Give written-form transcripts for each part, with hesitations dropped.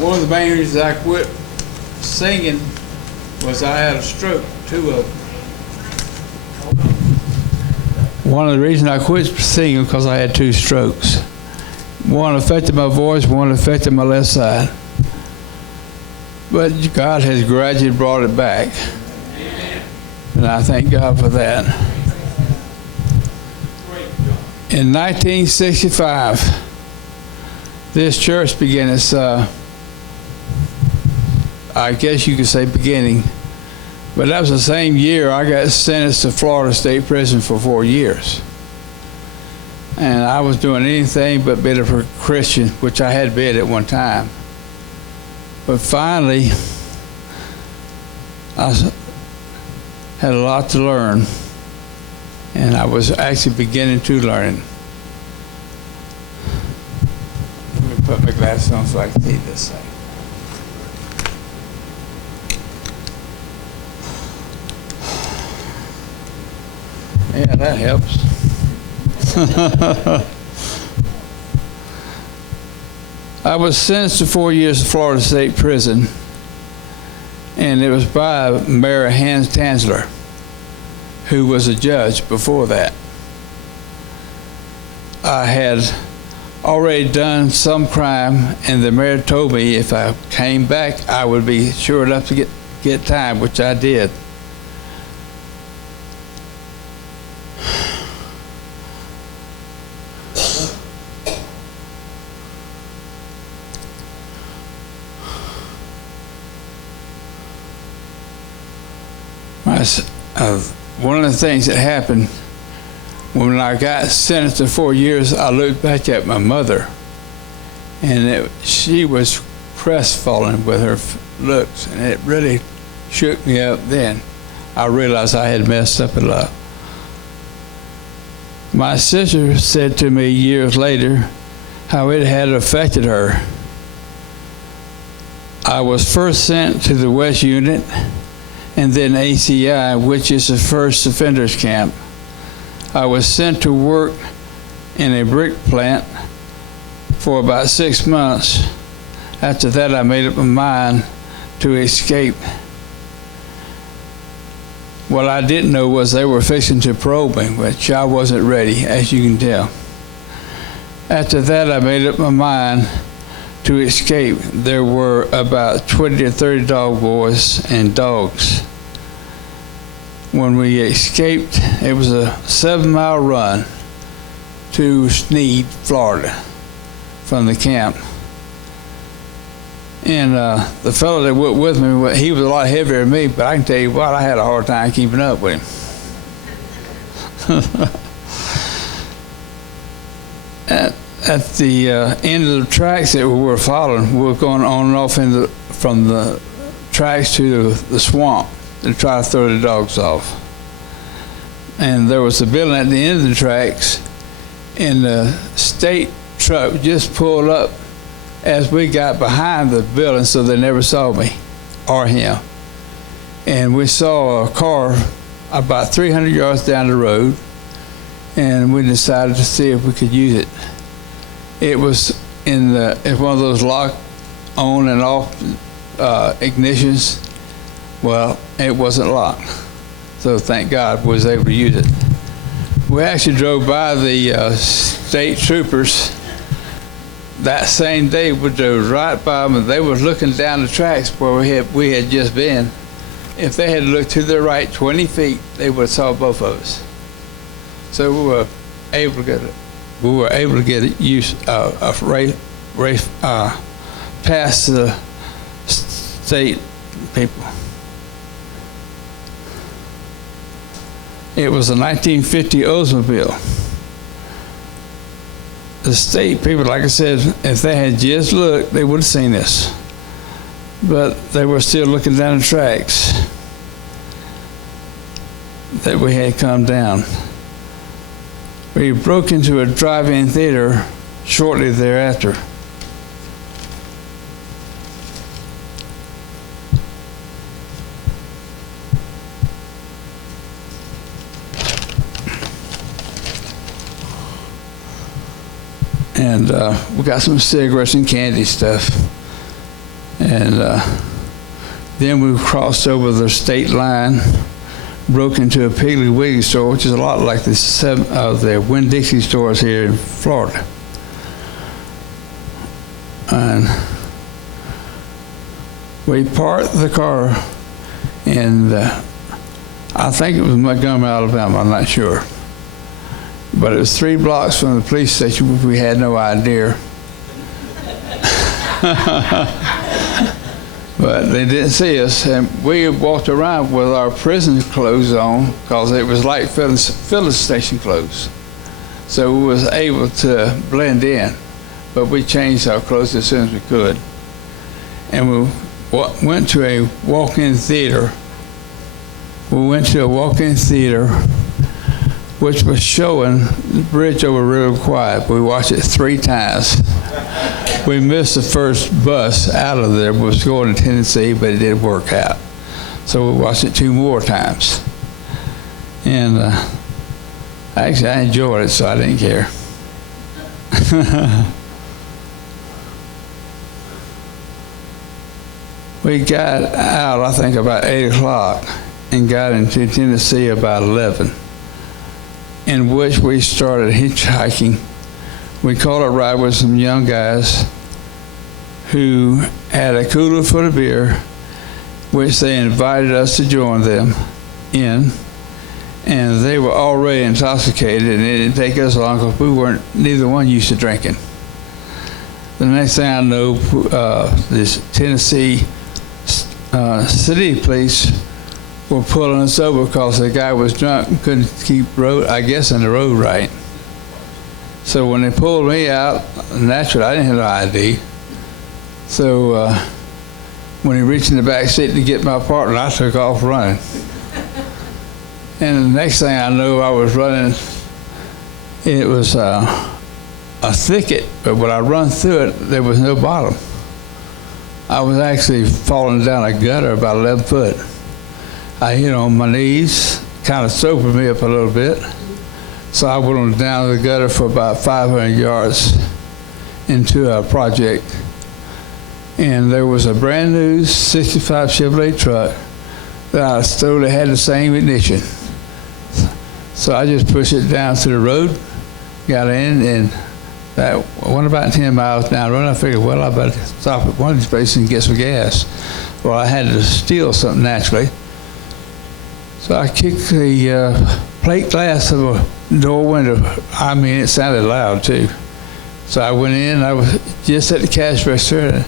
One of the main reasons I quit singing was I had a stroke, two of them. One of the reasons I quit singing because I had two strokes. One affected my voice, one affected my left side. But God has gradually brought it back. And I thank God for that. In 1965, this church began its, I guess you could say beginning, but that was the same year I got sentenced to Florida State Prison for 4 years. And I was doing anything but being a Christian, which I had been at one time. But finally, I had a lot to learn, and I was actually beginning to learn. Let me put my glasses on so I can see this thing. Yeah, that helps. I was sentenced to 4 years in Florida State Prison, and it was by Mayor Hans Tanzler, who was a judge before that. I had already done some crime, and the mayor told me if I came back, I would be sure enough to get time, which I did. One of the things that happened when I got sentenced to 4 years, I looked back at my mother, and she was crestfallen with her looks, and it really shook me up then. I realized I had messed up a lot. My sister said to me years later how it had affected her. I was first sent to the West Unit, and then ACI, which is the first offenders camp. I was sent to work in a brick plant for about 6 months. After that, I made up my mind to escape. What I didn't know was they were fixing to parole me, which I wasn't ready, as you can tell. After that, I made up my mind to escape. There were about 20 to 30 dog boys and dogs. When we escaped, it was a 7-mile run to Sneed, Florida, from the camp. And the fellow that went with me, he was a lot heavier than me, but I can tell you what, I had a hard time keeping up with him. At the end of the tracks that we were following, we were going on and off from the tracks to the swamp to try to throw the dogs off. And there was a building at the end of the tracks, and the state truck just pulled up as we got behind the building, so they never saw me or him. And we saw a car about 300 yards down the road, and we decided to see if we could use it. It was it's one of those lock on and off ignitions. Well, it wasn't locked, so thank God we was able to use it. We actually drove by the state troopers that same day. We drove right by them, and they were looking down the tracks where we had just been. If they had looked to their right 20 feet, they would have saw both of us. So we were able to get it. We were able to get past the state people. It was a 1950 Oldsmobile. The state people, like I said, if they had just looked, they would have seen us. But they were still looking down the tracks that we had come down. We broke into a drive-in theater shortly thereafter. And we got some cigarettes and candy stuff. And then we crossed over the state line, broke into a Piggly Wiggly store, which is a lot like the Winn-Dixie stores here in Florida. And we parked the car in, I think it was Montgomery, Alabama, I'm not sure. But it was 3 blocks from the police station, which we had no idea. But they didn't see us, and we walked around with our prison clothes on because it was like filling station clothes. So we was able to blend in, but we changed our clothes as soon as we could. And we went to a walk-in theater. We went to a walk-in theater which was showing the bridge over River Kwai. We watched it 3 times. We missed the first bus out of there. It was going to Tennessee, but it didn't work out. So we watched it 2 more times. And actually, I enjoyed it, so I didn't care. We got out, I think, about 8 o'clock and got into Tennessee about 11, in which we started hitchhiking. We caught a ride with some young guys who had a cooler full of beer, which they invited us to join them in. And they were already intoxicated, and it didn't take us long because neither one used to drinking. The next thing I know, this Tennessee city police were pulling us over because the guy was drunk and couldn't keep in the road right. So when they pulled me out, naturally I didn't have no ID. So when he reached in the back seat to get my partner, I took off running. And the next thing I knew, I was running. It was a thicket, but when I run through it, there was no bottom. I was actually falling down a gutter about 11 foot. I hit on my knees, kind of sobered me up a little bit. So I went on down the gutter for about 500 yards into a project. And there was a brand new 65 Chevrolet truck that I totally had the same ignition. So I just pushed it down to the road, got in, and that went about 10 miles down the road. I figured, well, I better stop at one of these places and get some gas. Well, I had to steal something naturally. So I kicked the plate glass of a door window. I mean, it sounded loud too. So I went in, I was just at the cash register.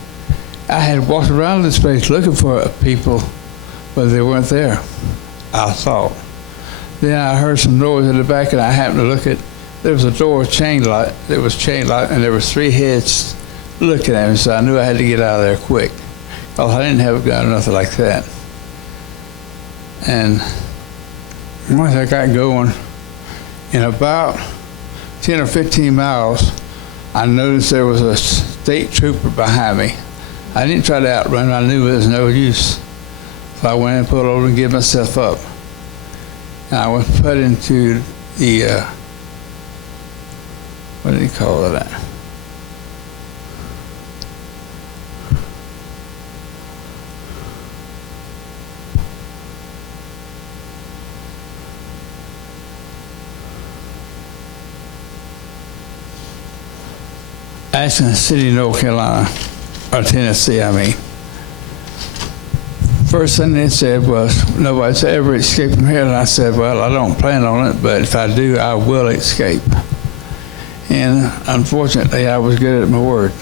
I had walked around this place looking for people, but they weren't there, I thought. Then I heard some noise in the back, and I happened to look at, there was a door chain lock, and there was 3 heads looking at me, so I knew I had to get out of there quick. Because I didn't have a gun or nothing like that. And once I got going, in about 10 or 15 miles, I noticed there was a state trooper behind me. I didn't try to outrun him. I knew it was no use. So I went and pulled over and gave myself up. And I was put into the, what do you call it? Ashland City, North Carolina, or Tennessee, I mean. First thing they said was, nobody's ever escaped from here. And I said, well, I don't plan on it, but if I do, I will escape. And unfortunately, I was good at my word.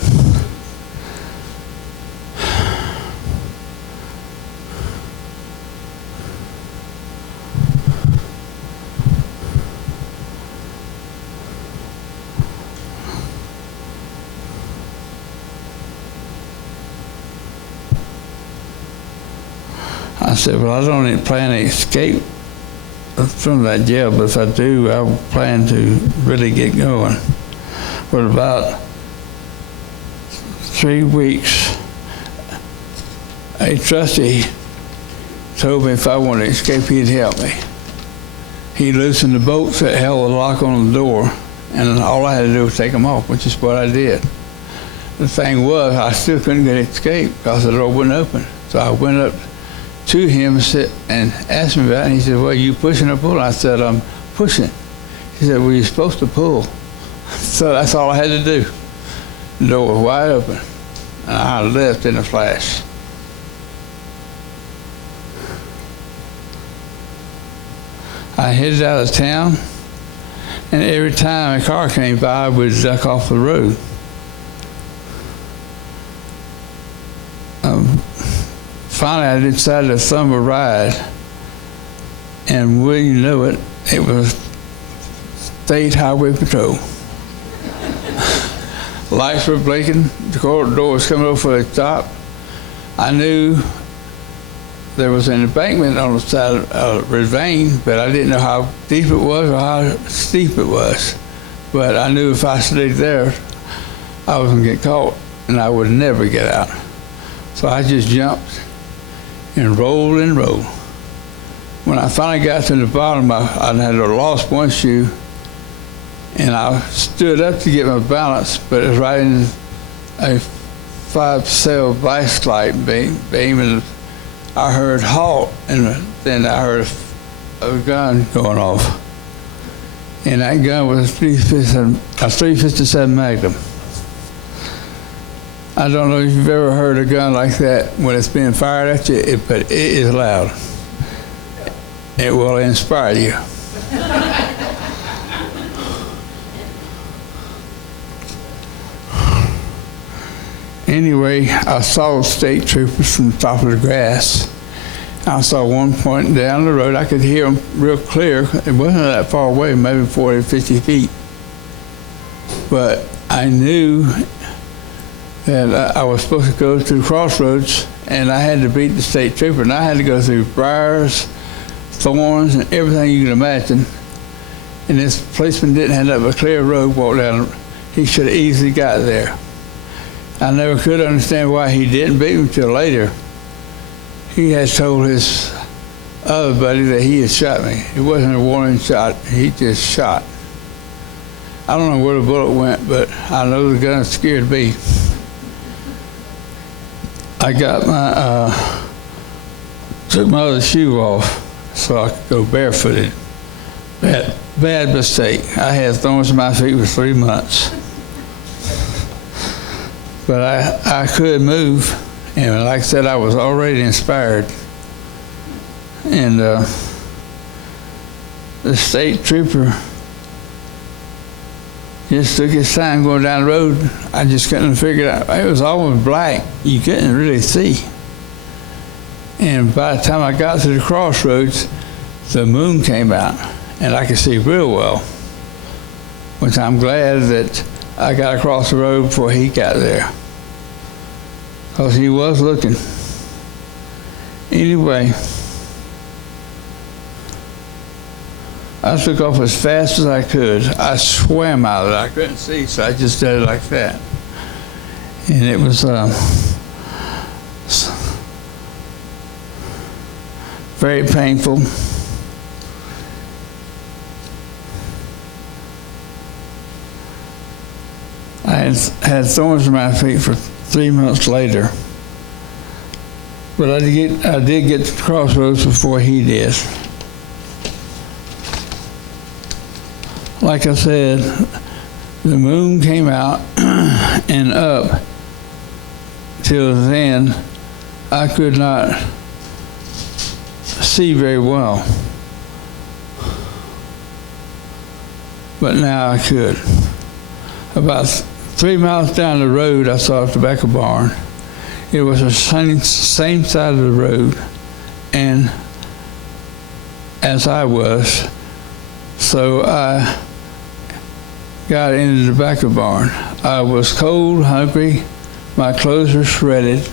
I said, well, I don't even plan to escape from that jail, but if I do, I plan to really get going. But about 3 weeks, a trustee told me if I wanted to escape, he'd help me. He loosened the bolts that held the lock on the door, and all I had to do was take them off, which is what I did. the thing was, I still couldn't get escape because the door wouldn't open. So I went up to him and asked him about it, and he said, well, you pushing or pulling? I said, I'm pushing. He said, well, you're supposed to pull. So that's all I had to do. The door was wide open, and I left in a flash. I headed out of town, and every time a car came by, I would duck off the road. Finally, I decided to thumb a ride, and wouldn't you know it, it was State Highway Patrol. Lights were blinking, the door was coming over for a stop. I knew there was an embankment on the side of a ravine, but I didn't know how deep it was or how steep it was. But I knew if I stayed there, I was gonna get caught, and I would never get out. So I just jumped and rolled and rolled. When I finally got to the bottom, I had lost one shoe, and I stood up to get my balance, but it was right in a 5-cell vice light beam, and I heard halt, and then I heard a gun going off. And that gun was a 357 Magnum. I don't know if you've ever heard a gun like that when it's being fired at you, but it is loud. It will inspire you. Anyway, I saw state troopers from the top of the grass. I saw one pointing down the road. I could hear them real clear. It wasn't that far away, maybe 40 or 50 feet. But I knew that I was supposed to go through crossroads, and I had to beat the state trooper, and I had to go through briars, thorns, and everything you can imagine. And this policeman didn't have a clear road walk down. He should have easily got there. I never could understand why he didn't beat me until later. He had told his other buddy that he had shot me. It wasn't a warning shot, he just shot. I don't know where the bullet went, but I know the gun scared me. I got took my other shoe off so I could go barefooted. Bad mistake. I had thorns in my feet for 3 months. But I could move, and like I said, I was already inspired. And the state trooper just took his time going down the road. I just couldn't figure it out. It was almost black. You couldn't really see. And by the time I got to the crossroads, the moon came out, and I could see real well, which I'm glad that I got across the road before he got there, because he was looking. Anyway, I took off as fast as I could. I swam out of it. I couldn't see, so I just did it like that. And it was very painful. I had thorns in my feet for 3 months later. But I did get to the crossroads before he did. Like I said, the moon came out and up. Till then, I could not see very well. But now I could. About 3 miles down the road, I saw a tobacco barn. It was the same side of the road, and as I was, so I got into the tobacco barn. I was cold, hungry, my clothes were shredded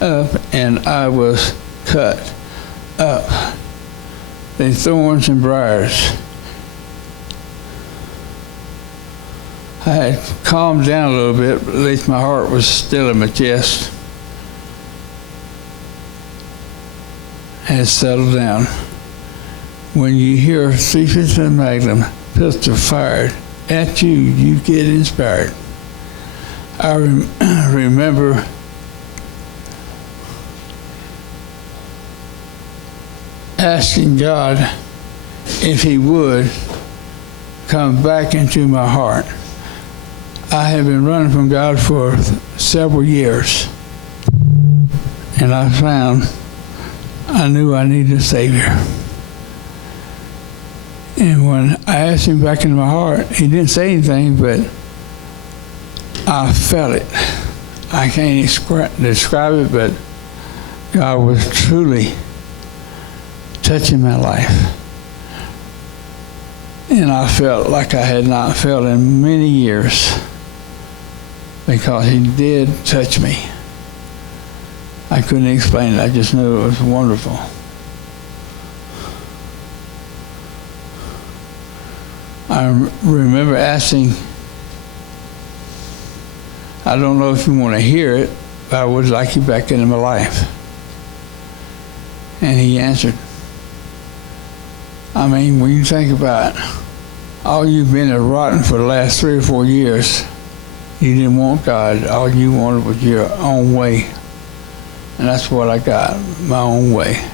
up, and I was cut up. The thorns and briars. I had calmed down a little bit, but at least my heart was still in my chest. Had settled down. When you hear a 357 Magnum pistol fired at you, you get inspired. I remember asking God if He would come back into my heart. I had been running from God for several years, and I knew I needed a Savior. And when I asked Him back into my heart, He didn't say anything, but I felt it. I can't describe it, but God was truly touching my life. And I felt like I had not felt in many years, because He did touch me. I couldn't explain it. I just knew it was wonderful. I remember asking, I don't know if you want to hear it, but I would like you back into my life. And He answered. I mean, when you think about it, all you've been is rotten for the last 3 or 4 years. You didn't want God. All you wanted was your own way. And that's what I got, my own way.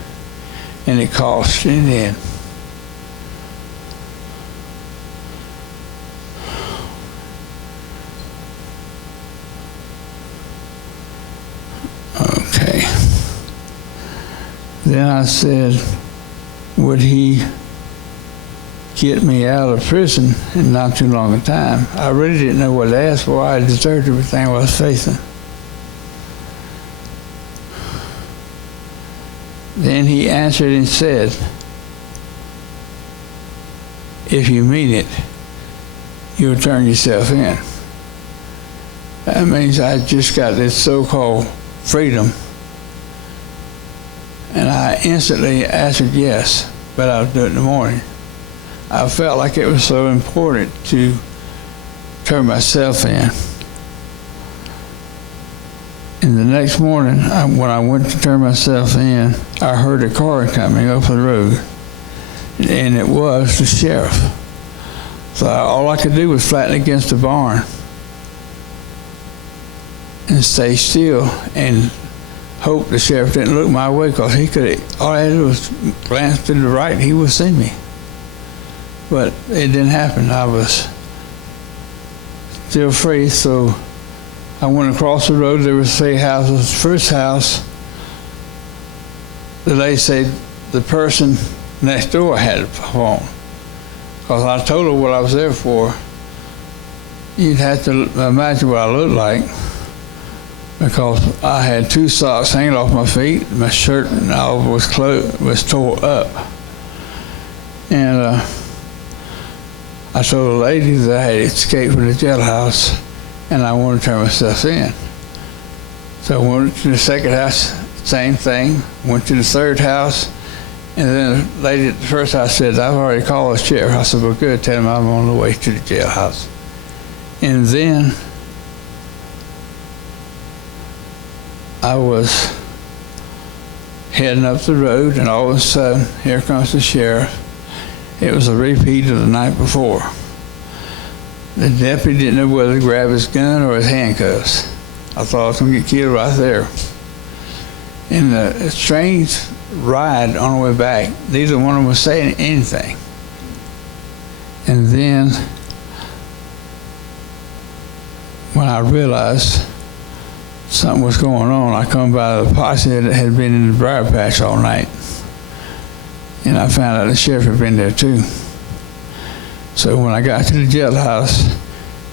And it cost in the end. Okay. Then I said, would He get me out of prison in not too long a time? I really didn't know what to ask for. I deserved everything I was facing. Then He answered and said, if you mean it, you'll turn yourself in. That means I just got this so-called freedom. And I instantly answered yes, but I'll do it in the morning. I felt like it was so important to turn myself in. And the next morning, when I went to turn myself in, I heard a car coming up the road, and it was the sheriff. So all I could do was flatten against the barn and stay still and hope the sheriff didn't look my way, because all I had to do was glance to the right, he would see me. But it didn't happen. I was still free, so I went across the road. There were 3 houses. First house, the lady said the person next door had a phone, because I told her what I was there for. You'd have to imagine what I looked like, because I had 2 socks hanging off my feet. My shirt and all was tore up. And I told the lady that I had escaped from the jailhouse and I wanted to turn myself in. So I went to the second house, same thing. Went to the third house, and then the lady at the first house said, I've already called the sheriff. I said, well, good, tell him I'm on the way to the jailhouse. And then I was heading up the road, and all of a sudden, here comes the sheriff. It was a repeat of the night before. The deputy didn't know whether to grab his gun or his handcuffs. I thought I was going to get killed right there. In the strange ride on the way back, neither one of them was saying anything. And then, when I realized something was going on, I come by the posse that had been in the briar patch all night. And I found out the sheriff had been there too. So when I got to the jailhouse,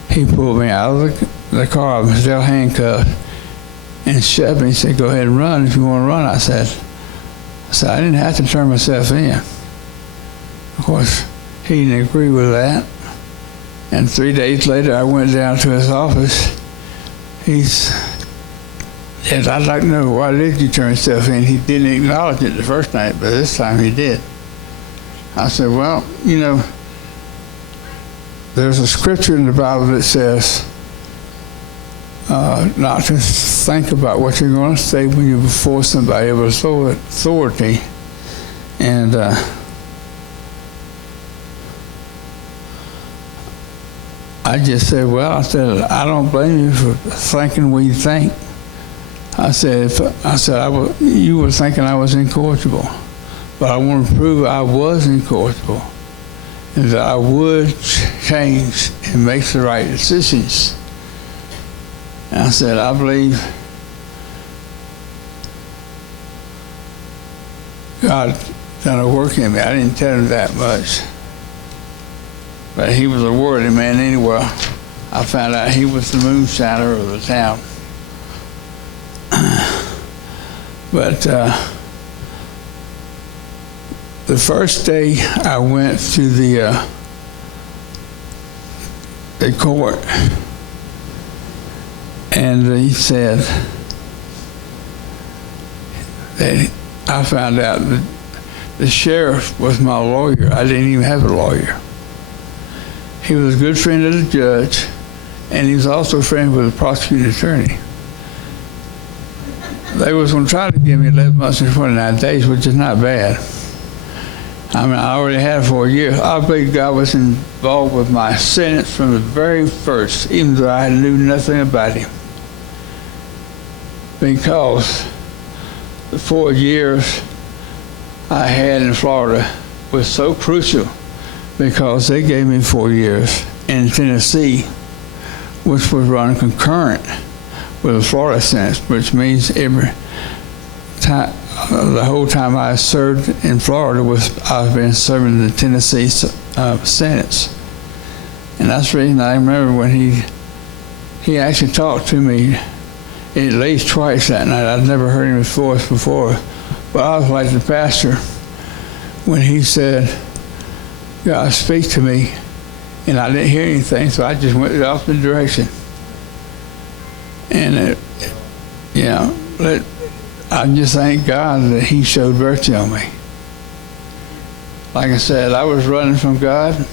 he pulled me out of the car. I was still handcuffed and shoved me. He said, go ahead and run if you want to run. I said, I didn't have to turn myself in. Of course, he didn't agree with that. And 3 days later, I went down to his office. He said, I'd like to know, why did you turn yourself in? He didn't acknowledge it the first night, but this time he did. I said, well, you know, there's a scripture in the Bible that says not to think about what you're going to say when you're before somebody of authority. And I just said, well, I said, I don't blame you for thinking what you think. I said, you were thinking I was incorrigible, but I want to prove I was incorrigible, and that I would change and make the right decisions. And I said, I believe God done a work in me. I didn't tell him that much, but he was a worthy man anyway. I found out he was the moonshiner of the town. But the first day I went to the court, and he said that I found out that the sheriff was my lawyer. I didn't even have a lawyer. He was a good friend of the judge, and he was also a friend with the prosecuting attorney. They was going to try to give me 11 months and 29 days, which is not bad. I mean, I already had 4 years. I believe God was involved with my sentence from the very first, even though I knew nothing about him. Because the 4 years I had in Florida was so crucial, because they gave me 4 years in Tennessee, which was run concurrent with a Florida sentence, which means every time, the whole time I served in Florida I've been serving the Tennessee sentence. And that's the reason I remember when he actually talked to me at least twice that night. I'd never heard his voice before, but I was like the pastor when he said, God, speak to me, and I didn't hear anything, so I just went the opposite direction. And I just thank God that he showed mercy on me. Like I said, I was running from God,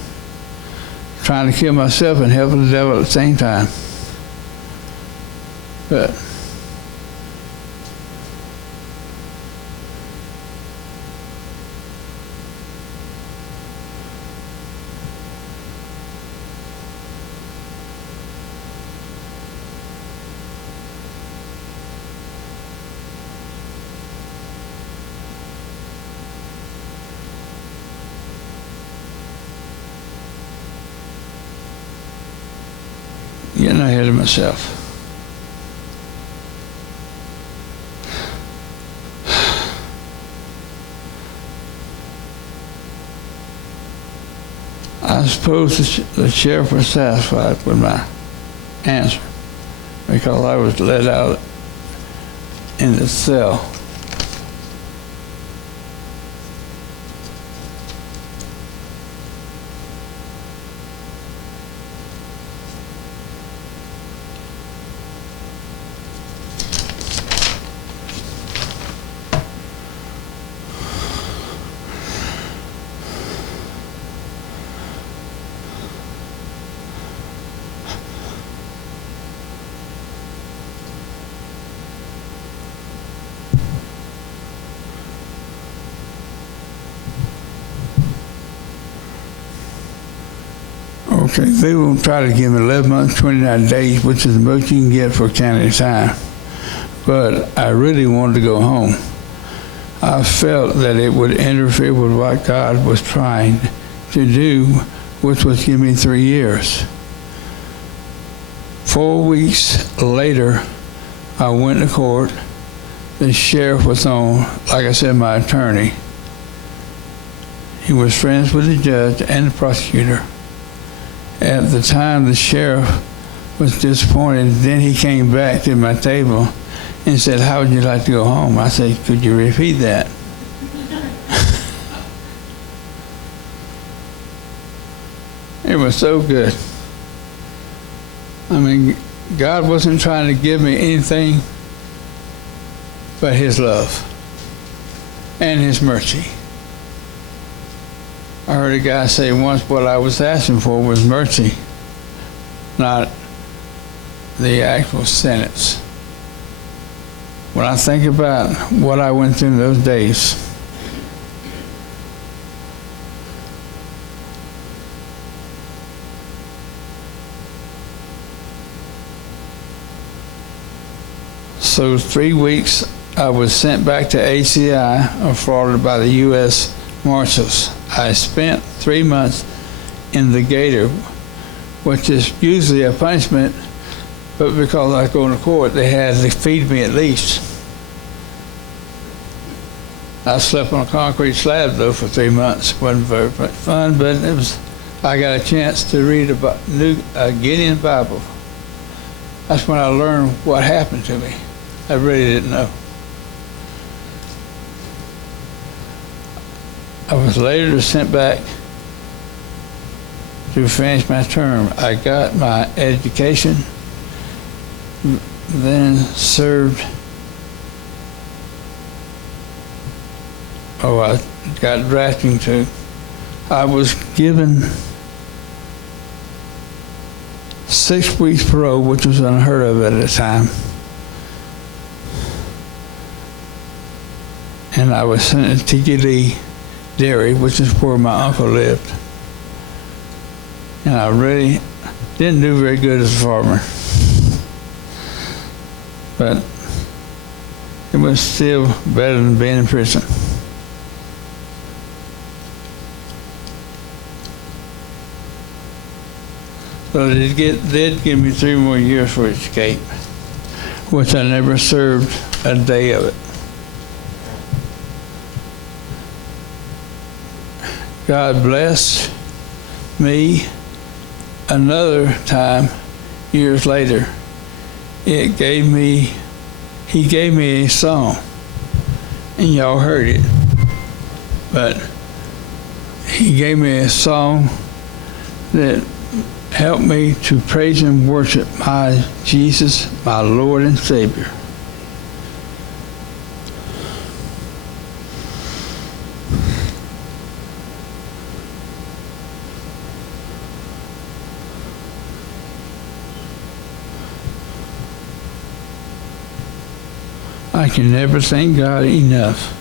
trying to kill myself and helping the devil at the same time. But getting ahead of myself. I suppose the sheriff was satisfied with my answer, because I was let out in the cell. Okay, they will try to give me 11 months, 29 days, which is the most you can get for county time. But I really wanted to go home. I felt that it would interfere with what God was trying to do, which was give me 3 years. 4 weeks later, I went to court. The sheriff was on, like I said, my attorney. He was friends with the judge and the prosecutor. At the time, the sheriff was disappointed. Then he came back to my table and said, how would you like to go home? I said, could you repeat that? It was so good. I mean, God wasn't trying to give me anything but his love and his mercy. I heard a guy say once, what I was asking for was mercy, not the actual sentence. When I think about what I went through in those days, So 3 weeks, I was sent back to ACI of Florida by the U.S. Marshals. I spent 3 months in the gator, which is usually a punishment, but because I was going to court, they had to feed me at least. I slept on a concrete slab though for 3 months. Wasn't very much fun, but it was. I got a chance to read about Gideon Bible. That's when I learned what happened to me. I really didn't know. I was later sent back to finish my term. I got my education, then served. I got drafting too. I was given 6 weeks parole, which was unheard of at the time. And I was sent to TGD Dairy, which is where my uncle lived. And I really didn't do very good as a farmer. But it was still better than being in prison. So they did give me 3 more years for escape, which I never served a day of it. God blessed me another time years later. He gave me a song, and y'all heard it, but he gave me a song that helped me to praise and worship my Jesus, my Lord and Savior. I can never thank God enough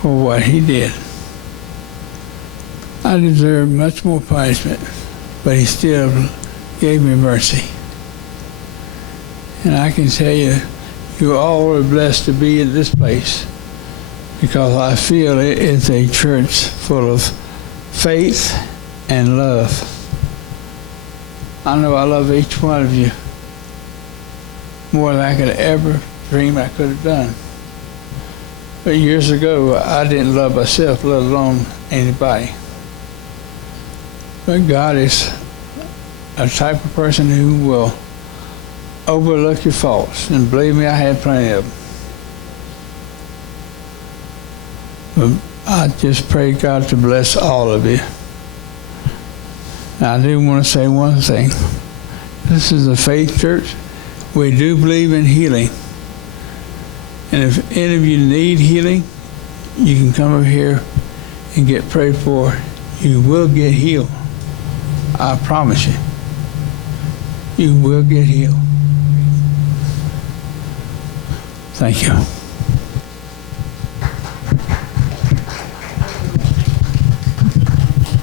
for what He did. I deserved much more punishment, but He still gave me mercy. And I can tell you, you all are blessed to be in this place, because I feel it is a church full of faith and love. I know I love each one of you more than I could ever dream I could have done. But years ago, I didn't love myself, let alone anybody. But God is a type of person who will overlook your faults. And believe me, I had plenty of them. But I just pray God to bless all of you. Now, I do want to say one thing. This is a faith church. We do believe in healing. And if any of you need healing, you can come over here and get prayed for. You will get healed. I promise you. You will get healed. Thank you.